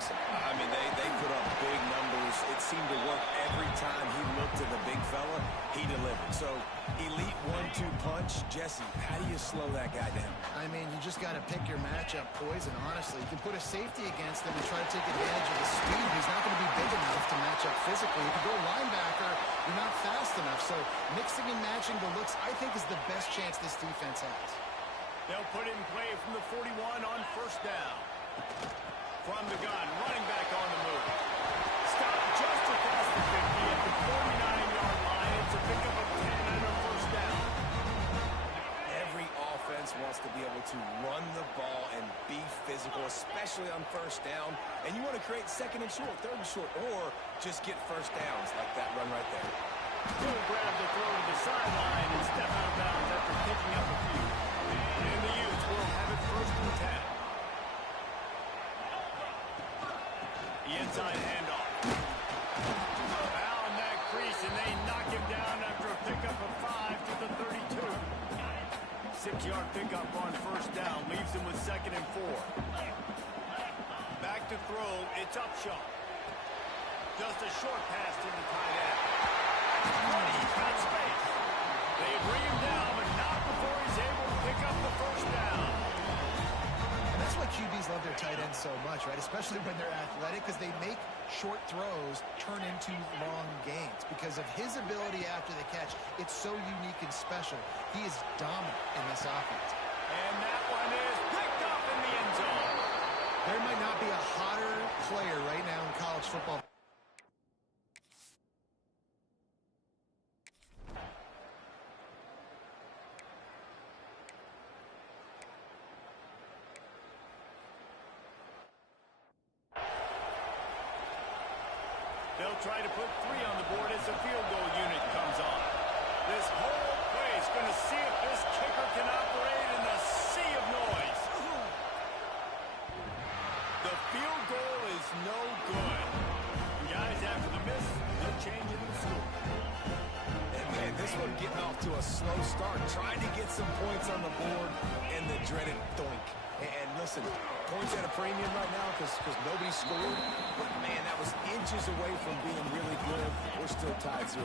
impressive. I mean, they put up big numbers. It seemed to work every time he looked to the big fella. He delivered. So, elite 1-2 punch. Jesse, how do you slow that guy down? I mean, you just got to pick your matchup poison, honestly. You can put a safety against him and try to take advantage of his speed. He's not going to be big enough to match up physically. If you go linebacker, you're not fast enough. So, mixing and matching the looks, I think, is the best chance this defense has. They'll put it in play from the 41 on first down. From the gun, running back on the move. Stop just across the 50 at the 49-yard line. It's a pickup of 10 and a first down. Every offense wants to be able to run the ball and be physical, especially on first down. And you want to create second and short, third and short, or just get first downs like that run right there. He'll grab the throw to the sideline and step out of bounds after picking up a few. And the Utes will have it first and 10. The inside handoff. Found that crease, and they knock him down after a pickup of 5 to the 32. 6-yard pickup on first down leaves him with second and 4. Back to throw. It's Upshaw. Just a short pass to the tight end. He's got space. They bring him down, but not before he's able to pick up the first down. And that's why QBs love their tight ends so much, right? Especially when they're athletic, because they make short throws turn into long gains. Because of his ability after the catch, it's so unique and special. He is dominant in this offense. And that one is picked up in the end zone. There might not be a hotter player right now in college football. They'll try to put 3 on the board as the field goal unit comes on. This whole place going to see if this kicker can operate in the sea of noise. The field goal is no good. Guys, after the miss, no change in the score. And man, this one getting off to a slow start, trying to get some points on the board, and the dreaded doink. And listen, points at a premium right now because nobody scored. But, man, that was inches away from being really good. We're still tied 0-0.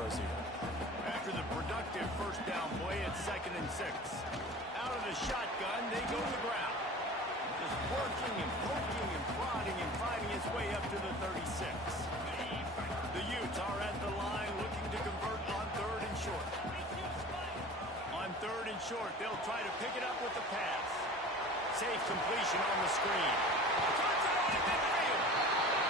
After the productive first down play, it's second and 6. Out of the shotgun, they go to the ground. Just working and poking and prodding and fighting his way up to the 36. The Utes are at the line looking to convert on third and short. On third and short, they'll try to pick it up with the pass. Safe completion on the screen.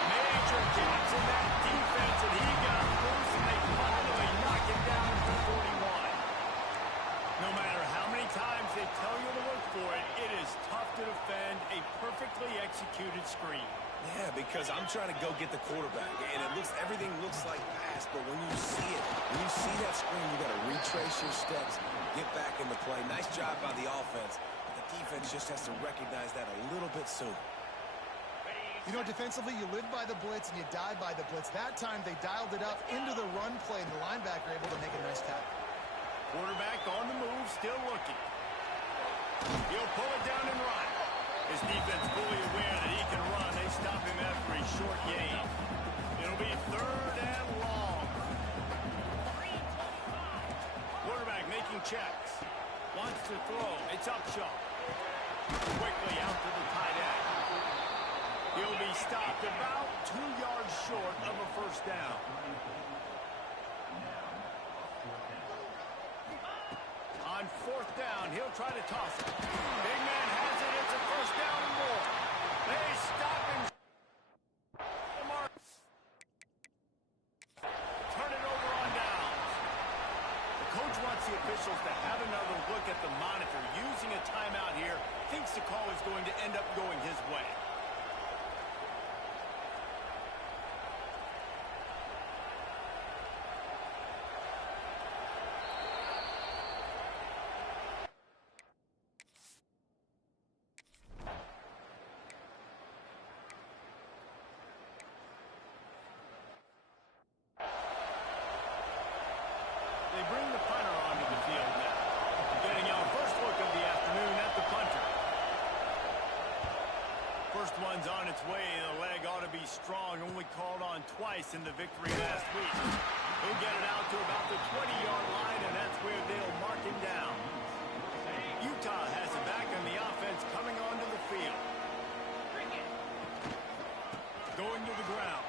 Major gaps in that defense, and he got loose, and they finally knock him down to 41. No matter how many times they tell you to look for it, it is tough to defend a perfectly executed screen. Yeah, because I'm trying to go get the quarterback, and everything looks like pass, but when you see it, when you see that screen, you got to retrace your steps, get back into play. Nice job by the offense. Defense just has to recognize that a little bit sooner. You know, defensively, you live by the blitz and you die by the blitz. That time, they dialed it up into the run play, and the linebacker able to make a nice tackle. Quarterback on the move, still looking. He'll pull it down and run. His defense fully aware that he can run. They stop him after a short gain. It'll be third and long. Quarterback making checks. Wants to throw. It's Upshaw. Quickly out to the tight end. He'll be stopped about 2 yards short of a first down. On fourth down, he'll try to toss it. Big man has it. It's a first down and more. They stop him. Turn it over on downs. The coach wants the officials to have another look at the monitor. Using a timeout here, thinks the call is going to end up going his way. They bring the punter onto the field now. Getting our first look of the afternoon at the punter. twice in the victory last week. He'll get it out to about the 20-yard line, and that's where they'll mark him down. Utah has it back on the offense coming onto the field. Going to the ground.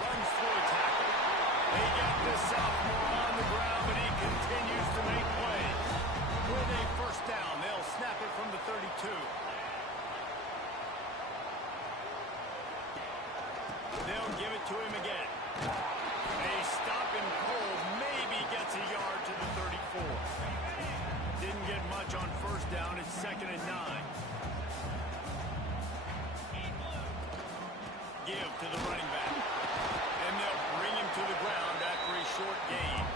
Runs through a tackle. They get this sophomore on the ground, but he continues to make plays. With a first down, they'll snap it from the 32. They'll give it to him again. They stop him cold, maybe gets a yard to the 34. Didn't get much on first down. It's 2nd and 9. Give to the running back. And they'll bring him to the ground after a short gain.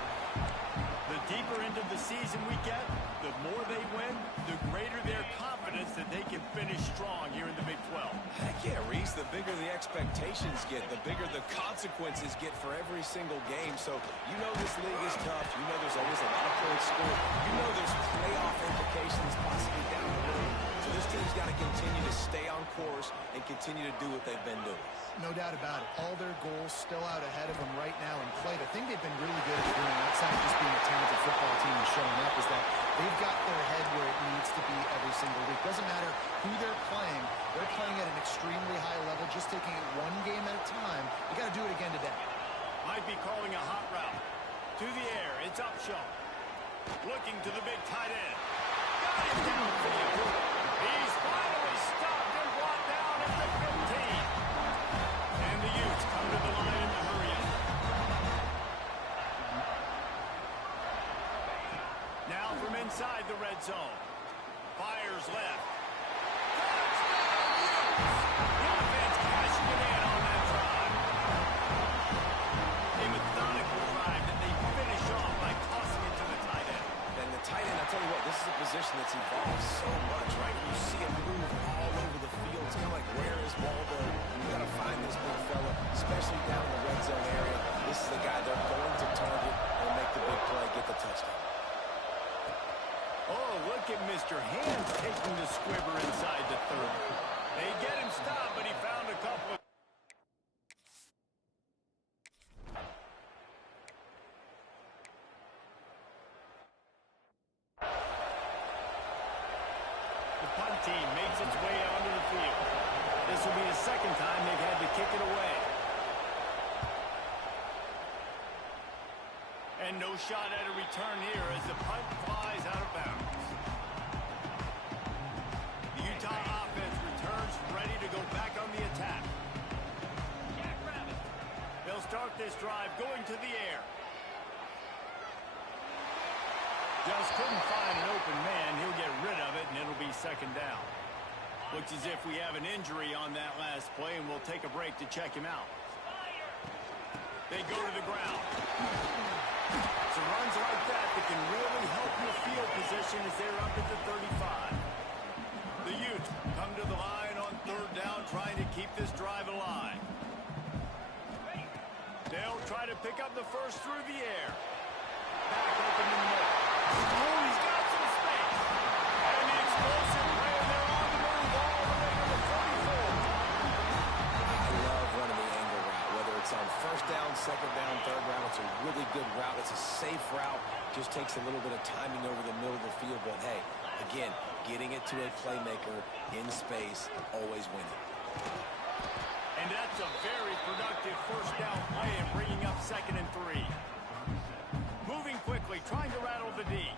The deeper into the season we get, the more they win, the greater their confidence that they can finish strong here in the Big 12. Heck yeah, Reese, the bigger the expectations get, the bigger the consequences get for every single game. So you know this league is tough. You know there's always a lot of points scored. You know there's playoff implications possibly down the road. So this team's got to continue to stay on course and continue to do what they've been doing. No doubt about it. All their goals still out ahead of them right now in play. The thing they've been really good at doing, outside of just being a talented football team and showing up, is that they've got their head where it needs to be every single week. Doesn't matter who they're playing at an extremely high level, just taking it one game at a time. You got to do it again today. Might be calling a hot route. To the air, it's Upshaw. Looking to the big tight end. Got him downfield. He's finally stopped and brought down at the 15. And the Utes come to the line in the hurry up. Now from inside the red zone. Fires left. Touchdown, Utes! The offense cashing it in on that drive. A methodical drive that they finish off by tossing it to the tight end. And the tight end, I'll tell you what, this is a position that's evolved so much, right? You see him move all over the field. It's kind of like, where is Waldo? You got to find this big fella, especially down in the red zone area. This is the guy they're going to target and make the big play, get the touchdown. Oh, look at Mr. Hands taking the squibber inside the 30. They get him stopped, but he found a couple of... The punt team makes its way onto the field. This will be the second time they've had to kick it away. And no shot at a return here as the punt flies out of bounds. The Utah offense returns ready to go back on the attack. They'll start this drive going to the air. Just couldn't find an open man. He'll get rid of it, and it'll be 2nd down. Looks as if we have an injury on that last play, and we'll take a break to check him out. They go to the ground. It's runs like that can really help your field position as they're up at the 35. The Utes come to the line on 3rd down, trying to keep this drive alive. They'll try to pick up the first through the air. Back open in the middle. Oh, he's got some space. And the explosive play, and they're on the move all the way to the 44. I love running the angle route, whether it's on 1st down, 2nd down, 3rd down. It's a really good route. It's a safe route. Just takes a little bit of timing over the middle of the field. But, hey, again, getting it to a playmaker in space, always winning. And that's a very productive first down play and bringing up 2nd and 3. Moving quickly, trying to rattle the D.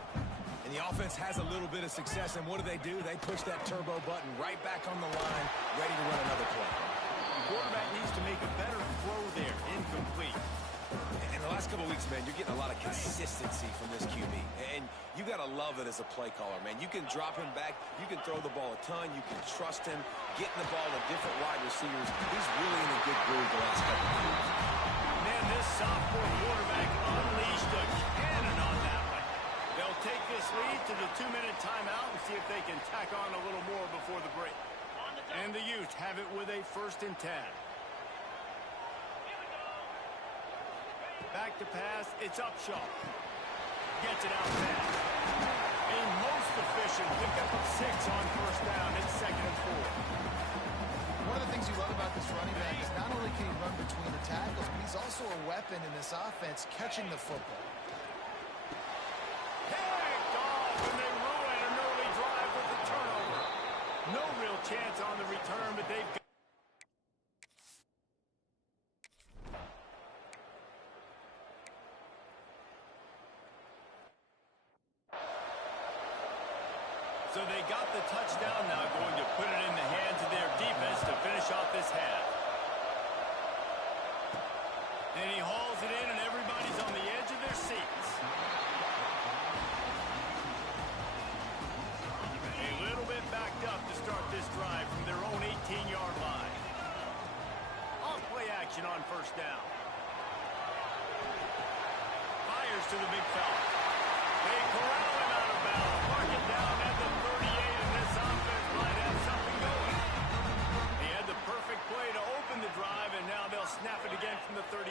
And the offense has a little bit of success, and what do? They push that turbo button right back on the line, ready to run another play. The quarterback needs to make a better throw there, incomplete. In the last couple of weeks, man, you're getting a lot of consistency from this QB. And you got to love it as a play caller, man. You can drop him back. You can throw the ball a ton. You can trust him, getting the ball to different wide receivers. He's really in a good groove the last couple of years. Man, this sophomore quarterback unleashed a cannon on that one. They'll take this lead to the 2-minute timeout and see if they can tack on a little more before the break. And the Utes have it with a 1st and 10. Back to pass, it's Upshaw. Gets it out fast. A most efficient pickup of 6 on 1st down. It's 2nd and 4. One of the things you love about this running back is not only weapon in this offense, catching the football. Picked off, and they ruin an early drive with the turnover. No real chance on the return, but they've got... So they got the touchdown now, going to put it in the hands of their defense to finish off this half. And he hauls it in, and everybody's on the edge of their seats. A little bit backed up to start this drive from their own 18-yard line. Off play action on first down. Fires to the big fella. They corral him out of bounds. Mark it down at the 38, and this offense might have something going. He had the perfect play to open the drive, and now they'll snap it again from the 38.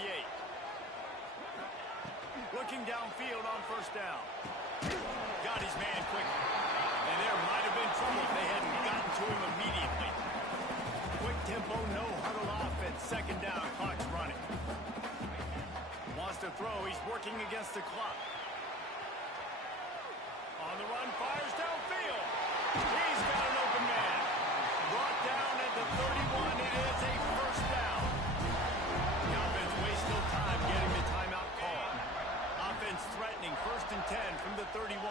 Looking downfield on first down. Got his man quickly. And there might have been trouble if they hadn't gotten to him immediately. Quick tempo, no huddle offense. Second down, clock's running. Wants to throw, he's working against the clock. On the run, fires downfield. He's got an open man. Brought down at the 31. It is a first down. The offense wastes no time getting the timeout call. Offense threatening, 1st and 10 from the 31.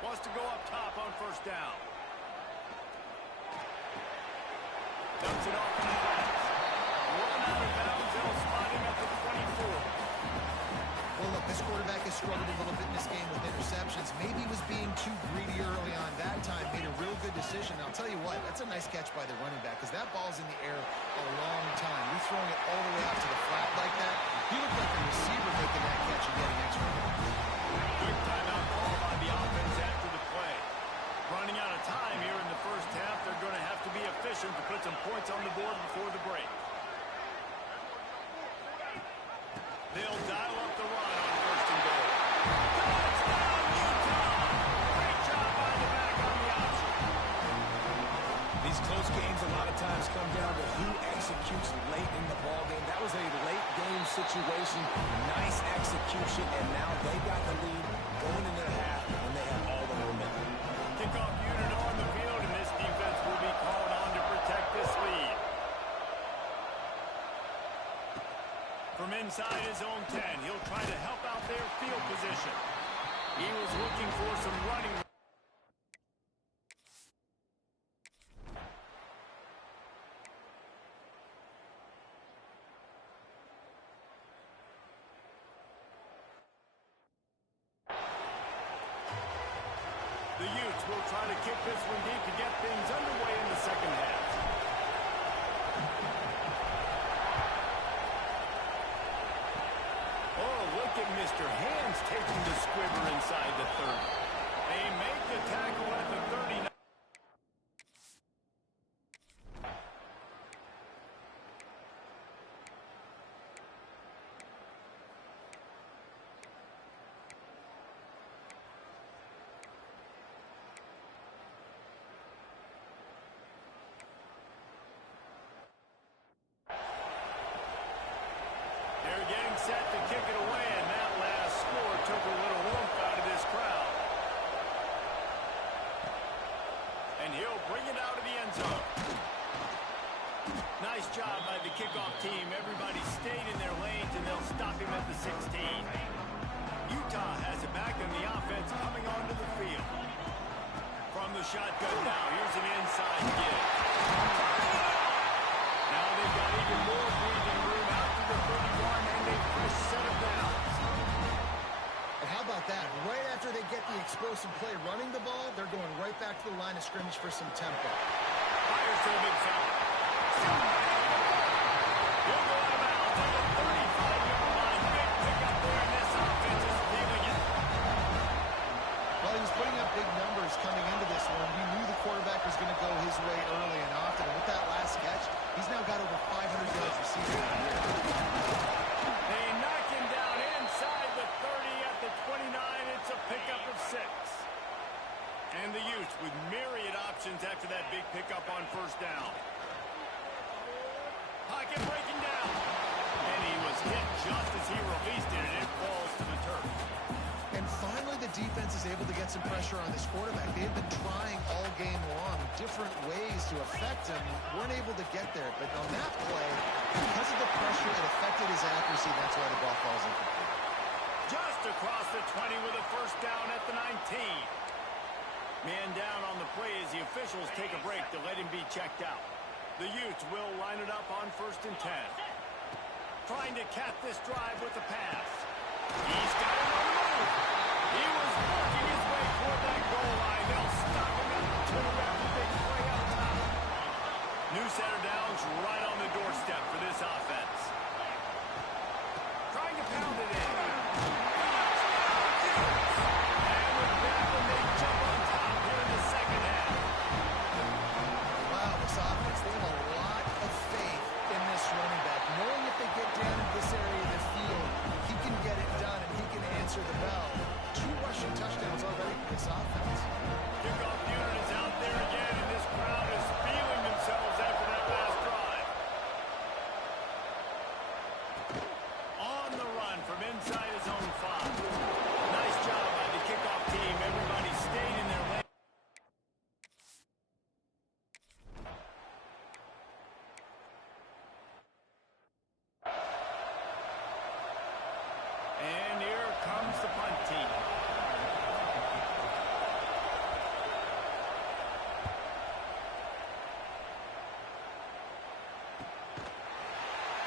Wants to go up top on first down. Dumps it off in the pass. Run out of bounds. They'll spot him at the 24. Well, look, this quarterback has struggled a little bit in this game with interceptions. Maybe he was being too greedy early on. That time made a real good decision. I'll tell you what, that's a nice catch by the running back because that ball's in the air a long time. You're throwing it all the way out to the flat like that. He looked like a receiver making that catch and getting extra yards. Quick timeout call by the offense after the play. Running out of time here in the first half. They're going to have to be efficient to put some points on the board before the break. They'll dial up the run on 1st and goal. Touchdown, Utah! Great job by the back on the option. These close games a lot of times come down to who executes late in the ball game. That was a late game situation. Nice execution, and now they got the lead going into the half, and they have all the momentum. Kickoff unit on the field, and this defense will be called on to protect this lead. From inside his own 10, he'll try to help out their field position. He was looking for some running. The Utes will try to kick this one deep to get things underway in the second half. Oh, look at Mr. Hands taking the squibber inside the 30. They make the tackle at the 39. They're getting set to kick it away, and that last score took a little warmth out of this crowd. And he'll bring it out of the end zone. Nice job by the kickoff team. Everybody stayed in their lanes, and they'll stop him at the 16. Utah has it back, and the offense coming onto the field. From the shotgun now, here's an inside give. Now they've got even more breathing room out to the 31, and a fresh set of downs. And how about that? Right after they get the explosive play running the ball, they're going right back to the line of scrimmage for some tempo. Fires to the big fella. He'll go out of bounds on the 35-yard line. Big pickup there, and this offense is feeling it. Well, he was putting up big numbers coming into this one. We knew the quarterback was going to go his way early and often. And with that last catch, he's now got over 500 yards receiving in the year. They knock him down inside the 30 at the 29. It's a pickup of 6. And the Utes with myriad options after that big pickup on first down. Pocket breaking down. And he was hit just as he released it, and it falls to the turf. And finally, the defense is able to get some pressure on this quarterback. They've been trying all game long different ways to affect him. Weren't able to get there. But on that play, because of the pressure, it affected his accuracy. That's why the ball falls incomplete. Just across the 20 with a first down at the 19. Man down on the play as the officials take a break to let him be checked out. The Utes will line it up on 1st and 10. Trying to cap this drive with the pass. He's got it on the move. He was working his way toward that goal line. They'll stop him at the 2 after the big play out top. New set of downs right on the doorstep for this offense. Trying to pound it in. And with that one, they jump on top here in the second half. Wow, this offense, they have a lot of faith in this running back. Knowing if they get down in this area of the field, he can get it done and he can answer the bell. 2 rushing touchdowns already for this offense. Kickoff unit is out there again, and this crowd is feeling themselves after that last drive. On the run from inside his own 5. Nice job by the kickoff team. Everybody stayed in their lane. And here comes the punt team.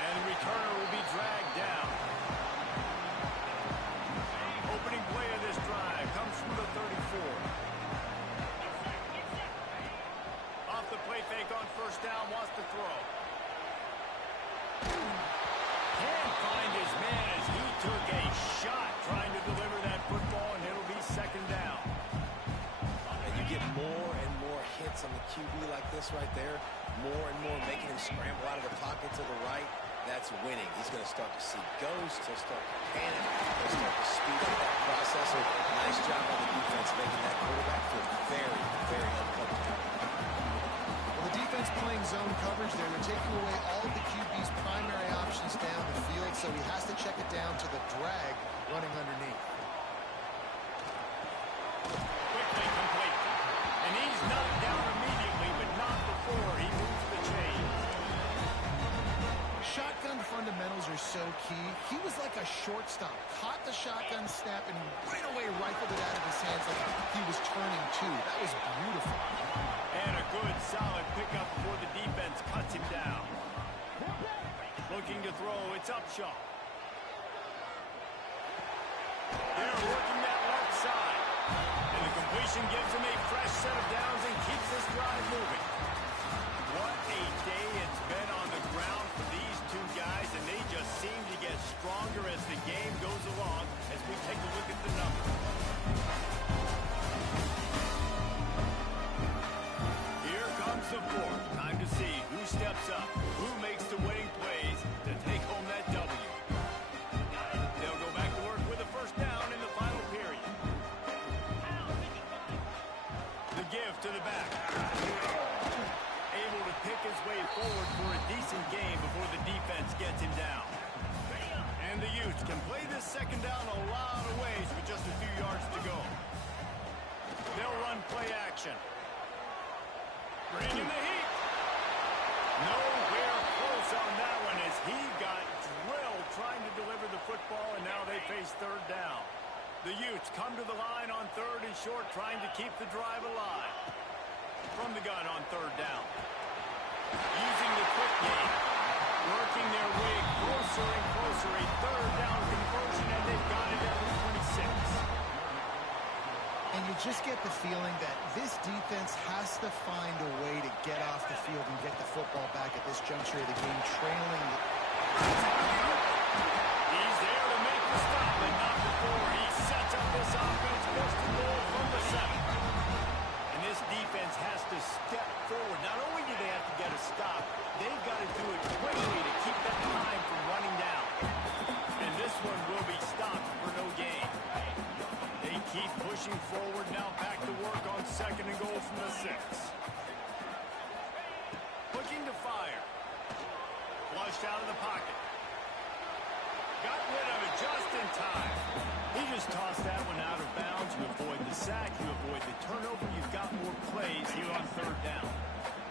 And the returner will be dragged down. Opening play of this drive comes from the 34. Off the play fake on first down, wants to throw. Can't find his man as he took a shot trying to deliver that football, and it'll be second down. And you get more and more hits on the QB like this right there. More and more making him scramble out of the pocket to the right. That's winning. He's going to start to see ghosts. He'll start to panic. He'll start to speed up that process. So nice job on the defense making that quarterback feel very, very uncomfortable. Well, the defense playing zone coverage there. They're taking away all of the QB's primary options down the field, so he has to check it down to the drag running underneath. Quickly complete. And he's knocked down immediately, but not before he moves the chains. Shotgun fundamentals are so key. He was like a shortstop. Caught the shotgun snap and right away rifled it out of his hands like he was turning too. That was beautiful. And a good, solid pickup before the defense cuts him down. Looking to throw, it's Upshaw. They're working that left side. And the completion gives him a fresh set of downs and keeps this drive moving. What a day it's been on the ground for these 2 guys, and they just seem to get stronger as the game goes along as we take a look at the numbers. Here comes the 4th. Time to see who steps up, who makes the winning plays to take home that W. They'll go back to work with a first down in the final period. The give to the back. Able to pick his way forward for a decent game before the defense gets him down. And the Utes can play this second down a lot of ways with just a few yards to go. They'll run play action. Bring in the heat. Nowhere close on that one as he got drilled trying to deliver the football, and now they face third down. The Utes come to the line on 3rd and short, trying to keep the drive alive. From the gun on 3rd down. Using the quick game. Working their way closer and closer. A 3rd down conversion, and they've got it at the 26. And you just get the feeling that this defense has to find a way to get off the field and get the football back at this juncture of the game, trailing. He's there to make the stop, but not before he sets up this offense first and goal from the 7. And this defense has to step forward. Not only do they have to get a stop, they've got to do it quickly to keep that time from running down. And this one will be stopped for no gain. They keep pushing forward, now back to work on 2nd and goal from the 6. Looking to fire. Flushed out of the pocket. Got rid of it just in time. He just tossed that one out of bounds. You avoid the sack. You avoid the turnover. You've got more plays here on third down.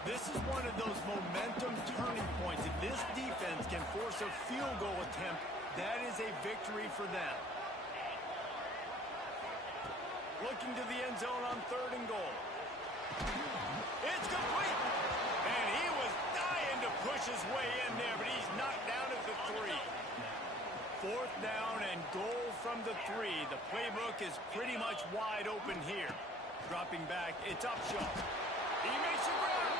This is one of those momentum turning points. If this defense can force a field goal attempt, that is a victory for them. Looking to the end zone on third and goal. It's complete. And he was dying to push his way in there, but he's knocked down at the 3. Fourth down and goal from the 3. The playbook is pretty much wide open here. Dropping back, it's Upshaw. He makes the grab.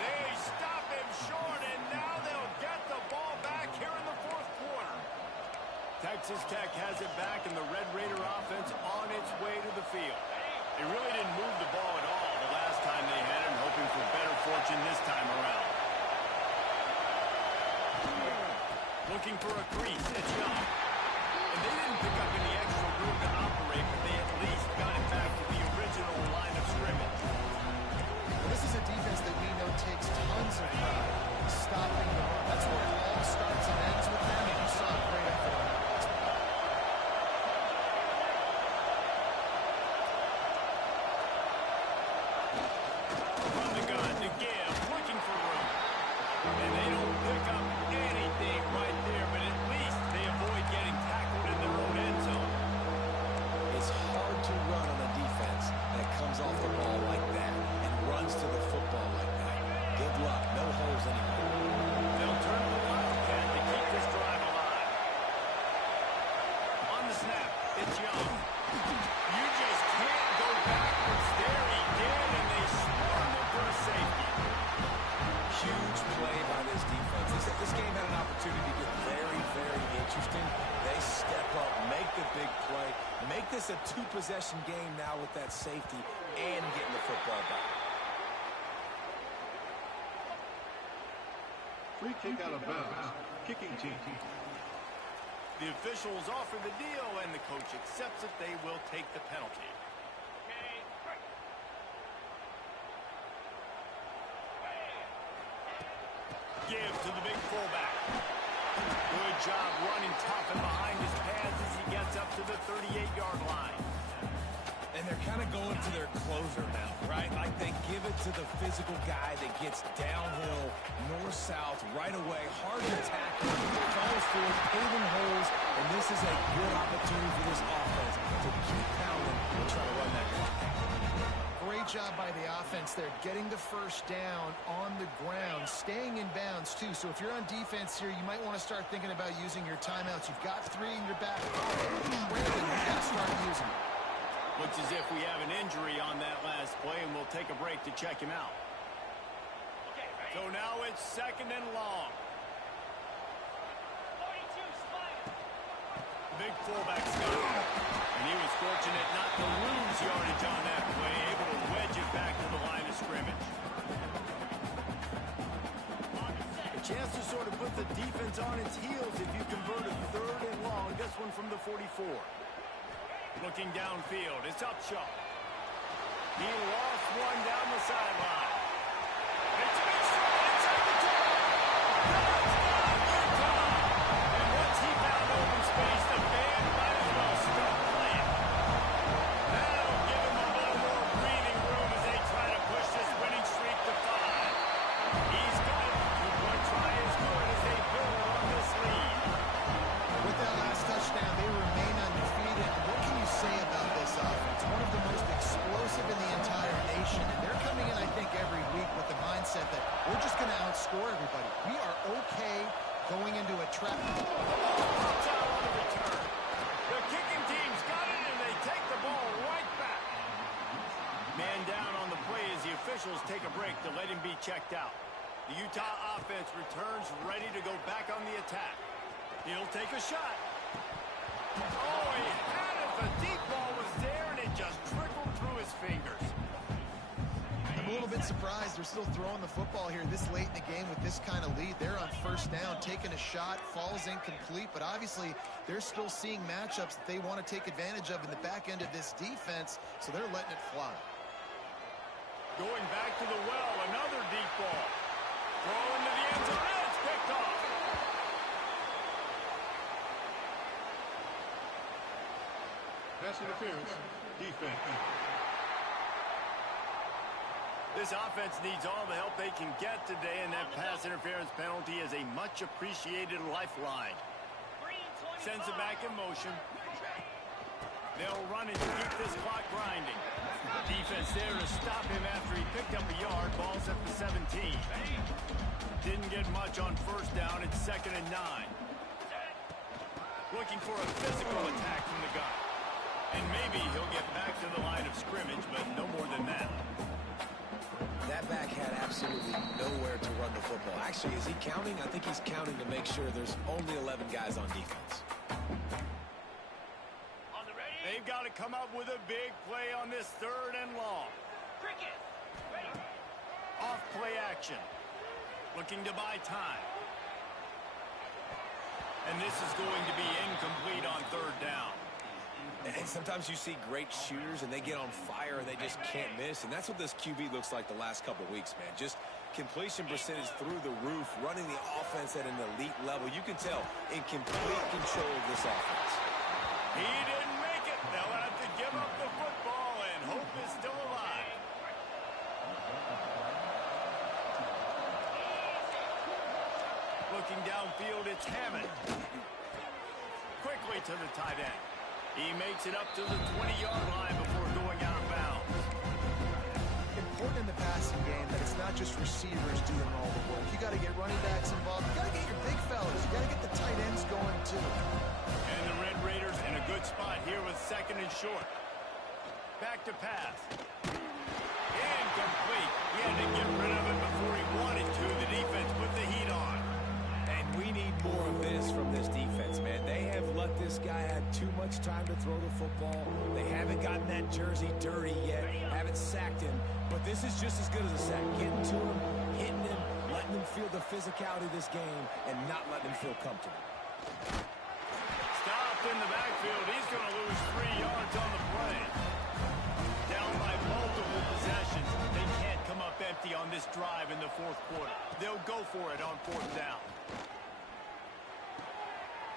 They stop him short, and now they'll get the ball back here in the fourth quarter. Texas Tech has it back, and the Red Raider offense on its way to the field. They really didn't move the ball at all the last time they had it, and hoping for better fortune this time around. Looking for a crease, it's Young. And they didn't pick up any extra room to operate, but they at least got it back to the original line of scrimmage. Well, this is a defense that we know takes tons of pride stopping the run. That's where it all starts and ends with them, and you saw a great effort on that. From the gun to give, looking for room. And they don't pick up anything right there, but at least they avoid getting tackled in their own end zone. It's hard to run on a defense that comes off the ball like that and runs to the football like that. Good luck. No holes anywhere. They'll turn to the Wildcat to keep this drive alive. On the snap, it's Young. You just can't go backwards there. He did, and they swarmed him for a safety. Huge play by this defense. This game had an opportunity to get very, very interesting. They step up, make the big play, make this a two-possession game now with that safety and getting the football back. Free kick out of bounds. Kicking team. The officials offer the deal, and the coach accepts it. They will take the penalty. Give to the big fullback. Good job running tough and behind his pads as he gets up to the 38-yard line. And they're kind of going to their closer now, right? Like they give it to the physical guy that gets downhill, north-south, right away, hard to tackle, falls forward, paving holes, and this is a good opportunity for this offense to keep pounding and try to run that guy. Great job by the offense there, getting the first down on the ground, staying in bounds too. So if you're on defense here, you might want to start thinking about using your timeouts. You've got 3 in your back. Trailing, you got to start using them. Looks as if we have an injury on that last play, and we'll take a break to check him out. So now it's second and long. The big fullback's got it. And he was fortunate not to lose yardage on that play, able to wedge it back to the line of scrimmage. A chance to sort of put the defense on its heels if you convert a third and long. This one from the 44. Looking downfield, it's Upshaw. He lost one down the sideline. It's a big strike inside the 10. Touchdown, Utah! And once he found open space, the band might as well start playing. That'll give him a little more breathing room as they try to push this winning streak to 5. He's got it. One try is good as they build on this lead. With that last touchdown, they remain undefeated. What can you say about this offense? One of the most explosive in the entire nation. And they're coming in, I think, every week with the mindset that we're just going to outscore everybody. We are okay going into a trap. Pops out on the return. The kicking team's got it, and they take the ball right back. Man down on the play as the officials take a break to let him be checked out. The Utah offense returns ready to go back on the attack. He'll take a shot. Oh, he had it. The deep ball was there, and it just trickled through his fingers. I'm a little bit surprised they're still throwing the football here this late in the game with this kind of lead. They're on first down, taking a shot, falls incomplete, but obviously they're still seeing matchups that they want to take advantage of in the back end of this defense, so they're letting it fly. Going back to the well, another deep ball. Throw into the end zone. It's picked off. Pass interference. Defense. This offense needs all the help they can get today, and that pass interference penalty is a much-appreciated lifeline. Sends it back in motion. They'll run it to keep this clock grinding. Defense there to stop him after he picked up a yard. Ball's at the 17. Didn't get much on first down. It's 2nd and 9. Looking for a physical attack from the gun. And maybe he'll get back to the line of scrimmage, but no more than that. That back had absolutely nowhere to run the football. Actually, is he counting? I think he's counting to make sure there's only 11 guys on defense. They've got to come up with a big play on this 3rd and long. Off play action. Looking to buy time. And this is going to be incomplete on 3rd down. And sometimes you see great shooters and they get on fire and they just can't miss. And that's what this QB looks like the last couple weeks, man. Just completion percentage through the roof, running the offense at an elite level. You can tell in complete control of this offense. He didn't make it. They'll have to give up the football, and hope is still alive. Looking downfield, it's Hammond. Quickly to the tight end. He makes it up to the 20-yard line before going out of bounds. Important in the passing game that it's not just receivers doing all the work. You got to get running backs involved. You got to get your big fellas. You got to get the tight ends going too. And the Red Raiders in a good spot here with 2nd and short. Back to pass. Incomplete. He had to get rid of it before he wanted to. The defense put the heat on. And we need more of this from this defense, man. They have let this guy have too much time to throw the football. They haven't gotten that jersey dirty yet, haven't sacked him. But this is just as good as a sack. Getting to him, hitting him, letting him feel the physicality of this game, and not letting him feel comfortable. Stopped in the backfield. He's going to lose 3 yards on the play. Down by multiple possessions. They can't come up empty on this drive in the 4th quarter. They'll go for it on 4th down.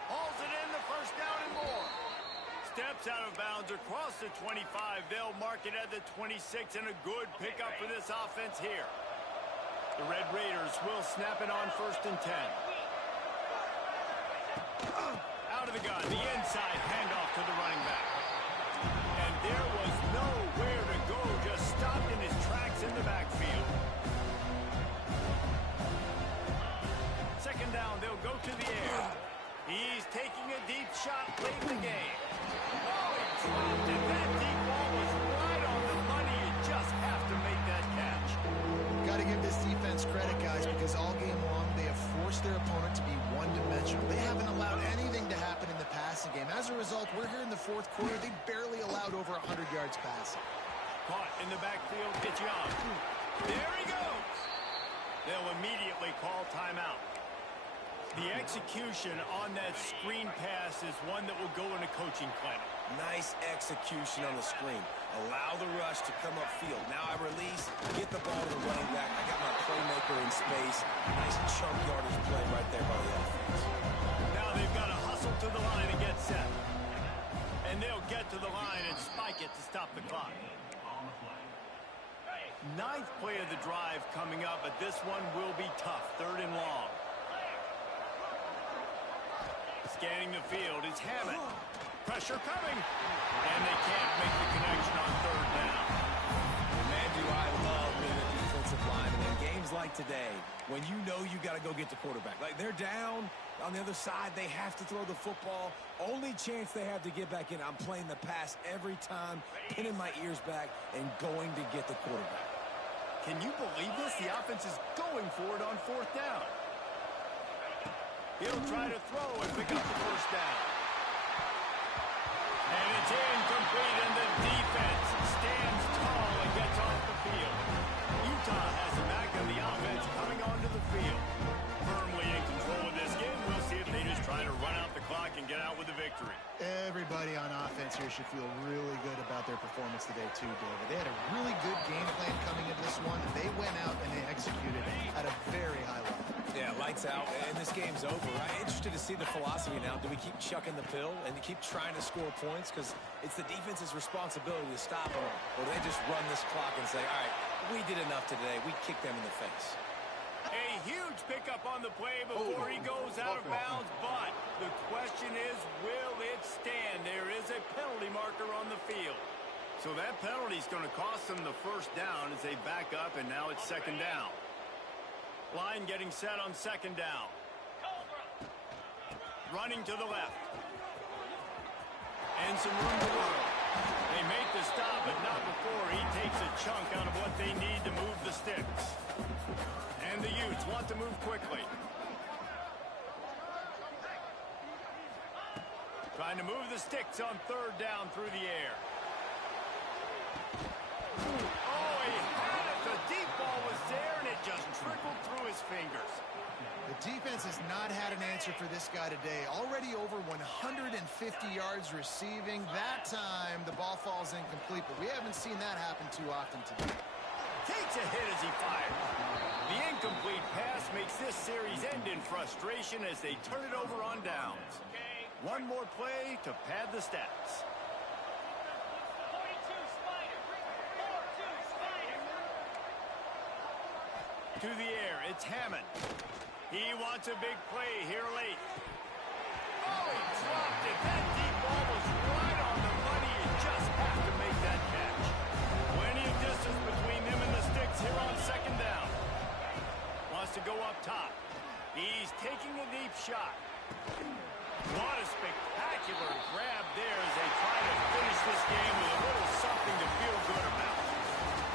Hauls it in, the 1st down and more. Steps out of bounds across the 25. They'll mark it at the 26, and a good pickup for this offense here. The Red Raiders will snap it on 1st and 10. Out of the gun, the inside handoff to the running back. And there was nowhere to go, just stopped in his tracks in the backfield. 2nd down, they'll go to the air. He's taking a deep shot late in the game. Oh, he dropped it. That deep ball was right on the money. You just have to make that catch. Got to give this defense credit, guys, because all game long they have forced their opponent to be one-dimensional. They haven't allowed anything to happen in the passing game. As a result, we're here in the 4th quarter. They barely allowed over 100 yards passing. Caught in the backfield, gets Young. There he goes. They'll immediately call timeout. The execution on that screen pass is one that will go in a coaching clinic. Nice execution on the screen. Allow the rush to come upfield. Now I release, get the ball to the running back. I got my playmaker in space. Nice chunk yardage play right there by the offense. Now they've got to hustle to the line and get set. And they'll get to the line and spike it to stop the clock. 9th play of the drive coming up, but this one will be tough. 3rd and long. Scanning the field is Hammond. Pressure coming. And they can't make the connection on 3rd down. Man, do I love being a defensive lineman. In games like today, when you know you got to go get the quarterback. Like, they're down on the other side. They have to throw the football. Only chance they have to get back in. I'm playing the pass every time, pinning my ears back, and going to get the quarterback. Can you believe this? The offense is going for it on 4th down. He'll try to throw and pick up the 1st down. And it's incomplete, and the defense stands tall and gets off the field. Utah has the back of the offense coming onto the field. Firmly in control of this game. We'll see if they just try to run out the clock and get out with a victory. Everybody on offense here should feel really good about their performance today too, David. They had a really good game plan coming into this one. They went out and they executed at a very high level. Yeah, lights out, and this game's over. I'm interested to see the philosophy now. Do we keep chucking the pill and keep trying to score points? Because it's the defense's responsibility to stop them. Or do they just run this clock and say, all right, we did enough today. We kicked them in the face. A huge pickup on the play before he goes out of bounds, but the question is, will it stand? There is a penalty marker on the field. So that penalty is going to cost them the first down as they back up, and now it's second down. Line getting set on second down. Running to the left. And some room to run. They make the stop, but not before he takes a chunk out of what they need to move the sticks. And the Utes want to move quickly. Trying to move the sticks on third down through the air. Oh, he had it. The deep ball was there, and it just trickled through his fingers. The defense has not had an answer for this guy today. Already over 150 yards receiving. That time, the ball falls incomplete, but we haven't seen that happen too often today. Takes a hit as he fired. The incomplete pass makes this series end in frustration as they turn it over on downs. One more play to pad the stats. To the air, it's Hammond. He wants a big play here late. Oh, he dropped it. That deep ball was right on the money. You just have to make that catch. Plenty of distance between them and the sticks here on second down. Wants to go up top. He's taking a deep shot. What a spectacular grab there as they try to finish this game with a little something to feel good about.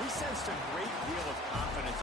We sensed a great deal of confidence